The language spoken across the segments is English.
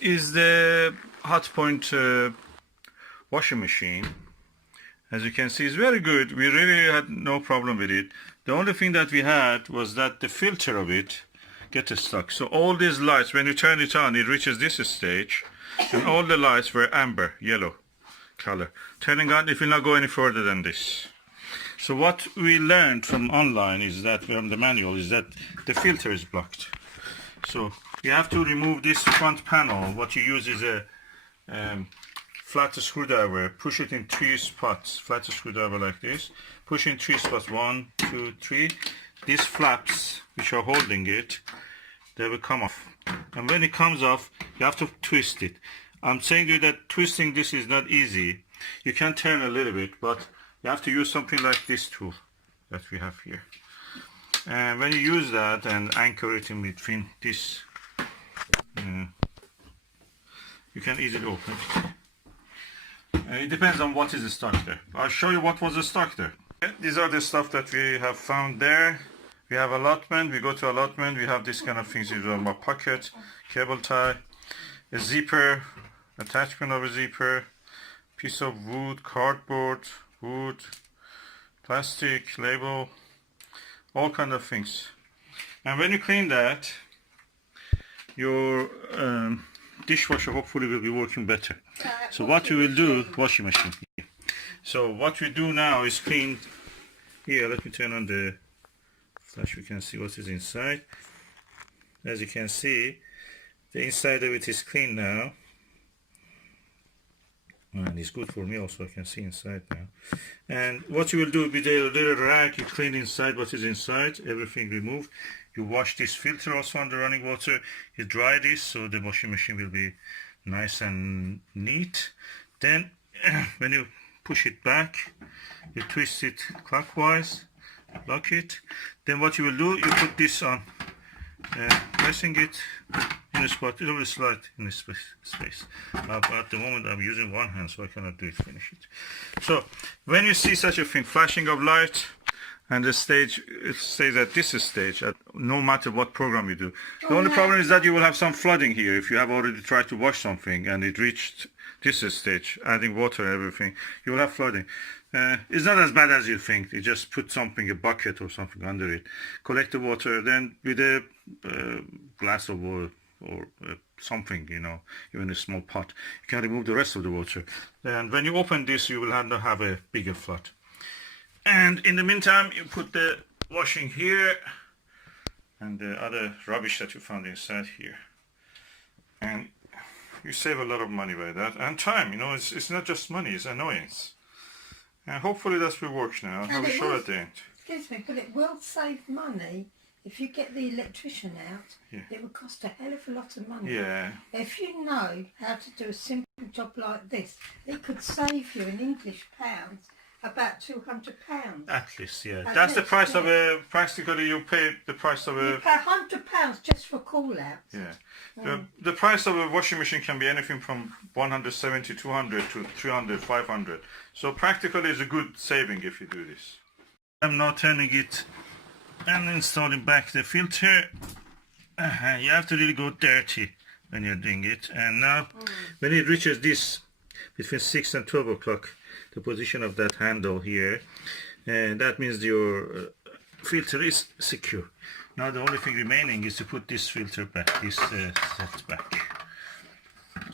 Is the Hotpoint washing machine. As you can see, it's very good. We really had no problem with it. The only thing that we had was that the filter of it gets stuck. So all these lights, when you turn it on, it reaches this stage, and all the lights were amber, yellow color. Turning on, it will not go any further than this. So what we learned from online is that, from the manual, is that the filter is blocked. So you have to remove this front panel. What you use is a flat screwdriver. Push it in 3 spots. Flat screwdriver like this. Push in 3 spots. 1, 2, 3. These flaps, which are holding it, they will come off. And when it comes off, you have to twist it. I'm saying to you that twisting this is not easy. You can turn a little bit, but you have to use something like this tool that we have here. And when you use that and anchor it in between this, you can easily open it. It depends on what is stuck there. I'll show you what was stuck there. These are the stuff that we have found there. We have allotment. We go to allotment. We have this kind of things. These are my pocket, cable tie, a zipper, attachment of a zipper, piece of wood, cardboard, wood, plastic, label, all kind of things. And when you clean that, your dishwasher hopefully will be working better. So what we will do, washing machine. So what we do now is clean. Here, let me turn on the flash. We can see what is inside. As you can see, the inside of it is clean now. And it's good for me also, I can see inside now. And what you will do with a little rag, you clean inside what is inside, everything removed. You wash this filter also under running water. You dry this so the washing machine will be nice and neat. Then when you push it back, you twist it clockwise, lock it. Then what you will do, you put this on, pressing it in a spot. It will slide in this space. But at the moment I'm using one hand, so I cannot do it, finish it. So when you see such a thing, flashing of light, and the stage, it stays at this stage, no matter what program you do. The only problem is that you will have some flooding here. If you have already tried to wash something and it reached this stage, adding water and everything, you will have flooding. It's not as bad as you think. You just put something, a bucket or something under it, collect the water, then with a glass of water or something, you know, even a small pot, you can remove the rest of the water. And when you open this, you will have a bigger flood. And in the meantime, you put the washing here and the other rubbish that you found inside here. And you save a lot of money by that, and time, you know, it's not just money, it's annoyance. And hopefully that will work now. I'll show at the end. Excuse me, but it will save money if you get the electrician out. Yeah. It would cost a hell of a lot of money. Yeah. If you know how to do a simple job like this, it could save you in English pounds about £200. At least, yeah. That's the price of a, practically you pay the price of a... You pay £100 just for call-outs. Yeah. The price of a washing machine can be anything from 170, 200 to 300, 500. So practically it's a good saving if you do this. I'm now turning it and installing back the filter. You have to really go dirty when you're doing it. And now when it reaches this, between 6 and 12 o'clock, the position of that handle here, and that means your filter is secure. Now the only thing remaining is to put this filter back, this set back.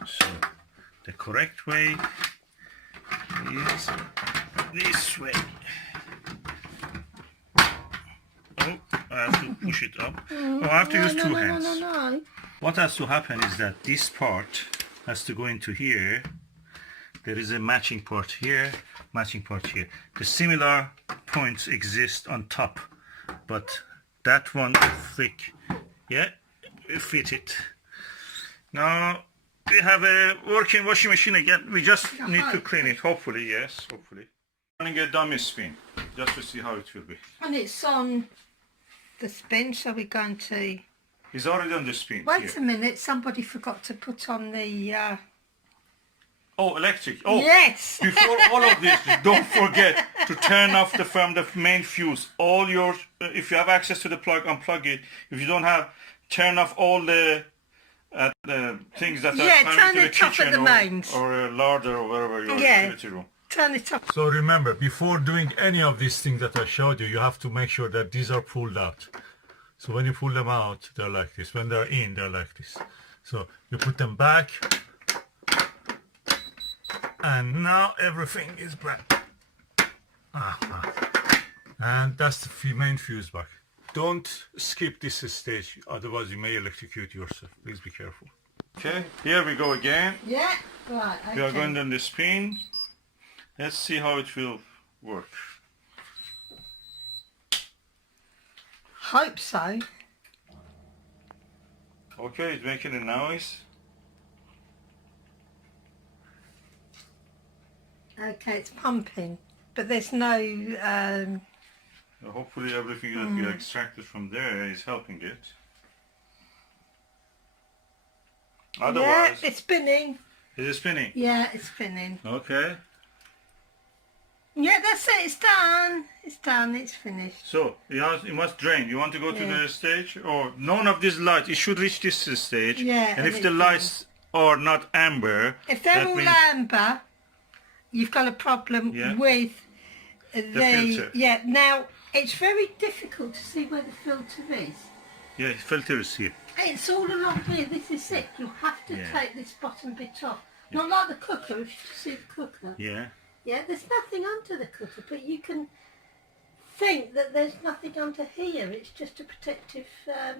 So the correct way is this way. Oh, I have to push it up. Oh, I have to use two hands. No. What has to happen is that this part has to go into here. There is a matching part here, matching part here. The similar points exist on top, but that one thick, yeah, we fit it. Now we have a working washing machine again. We just need to clean it, hopefully, yes, hopefully. Running a dummy spin, just to see how it will be. And it's on the spin, so we're going to... It's already on the spin. Wait a minute, somebody forgot to put on the... Oh, electric. Oh, yes. Before all of this, don't forget to turn off the main fuse. All your, if you have access to the plug, unplug it. If you don't have, turn off all the at the things that are Yeah, coming turn to the it off at kitchen the mains. or a larder or wherever your Yeah. activity room. Turn it off. So remember, before doing any of these things that I showed you, you have to make sure that these are pulled out. So when you pull them out, they're like this. When they're in, they're like this. So you put them back, and now everything is back. And that's the main fuse box. Don't skip this stage, otherwise you may electrocute yourself. Please be careful. Okay, here we go again. Yeah, right, okay. We are going down the spin. Let's see how it will work. Hope so. Okay, it's making a noise. Okay, it's pumping, but there's no... Hopefully everything that we extracted from there is helping it. Otherwise, yeah, it's spinning. is it spinning? Yeah, it's spinning. Okay. Yeah, that's it. It's done. It's done. It's finished. So it must drain. You want to go to Yeah. the stage, or none of these lights? It should reach this stage. Yeah, And if it's the done. lights are not amber, If they're that all means amber, you've got a problem Yeah. with the filter. Yeah. Now it's very difficult to see where the filter is. yeah, filter is here. It's all along here. This is it. You have to Yeah. take this bottom bit off. Not like the cooker. If you see the cooker. Yeah. Yeah, there's nothing under the cooker, but you can think that there's nothing under here. It's just a protective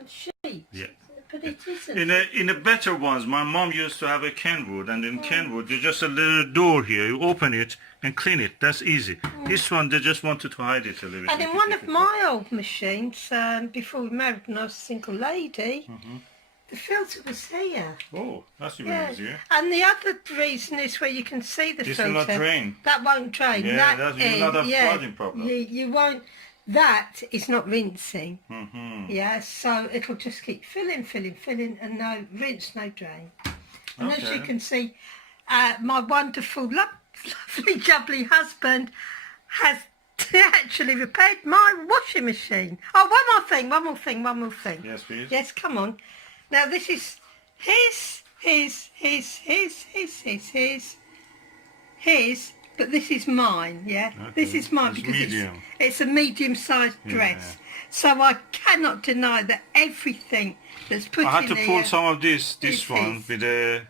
sheet. Yeah. But it isn't. In the better ones, my mom used to have a Kenwood, and in Kenwood, there's just a little door here. You open it and clean it. That's easy. This one, they just wanted to hide it a little bit. And in one of my old machines, before we married when I was a single lady, the filter was here. Oh, that's even Yeah. easier. And the other reason is where you can see the This filter. will not drain. That won't drain. Yeah, you will not have flooding problem. You won't. That is not rinsing. Mm-hmm. Yeah, so it'll just keep filling, and no rinse, no drain. And as you Okay. can see, my wonderful, lovely, jubbly husband has actually repaired my washing machine. Oh, one more thing. Yes, please. Yes, come on. Now this is his, but this is mine, yeah? Okay. This is mine It's because medium. it's a medium-sized dress. So I cannot deny that everything that's put in I had to there... pull some of this It one is. with a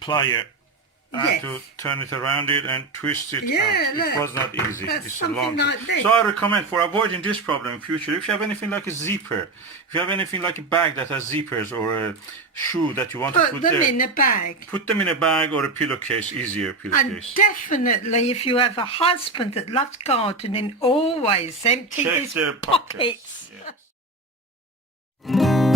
plier. I had Yes. to turn it around it and twist it Yeah, out. look. It was not easy. That's It's a something long like thing. this. So I recommend, for avoiding this problem in future, if you have anything like a zipper, if you have anything like a bag that has zippers or a shoe that you want to Put put them there, in a bag. put them in a bag or a pillowcase, easier And pillowcase. definitely, if you have a husband that loves gardening, always empty Check his their pockets. Yes.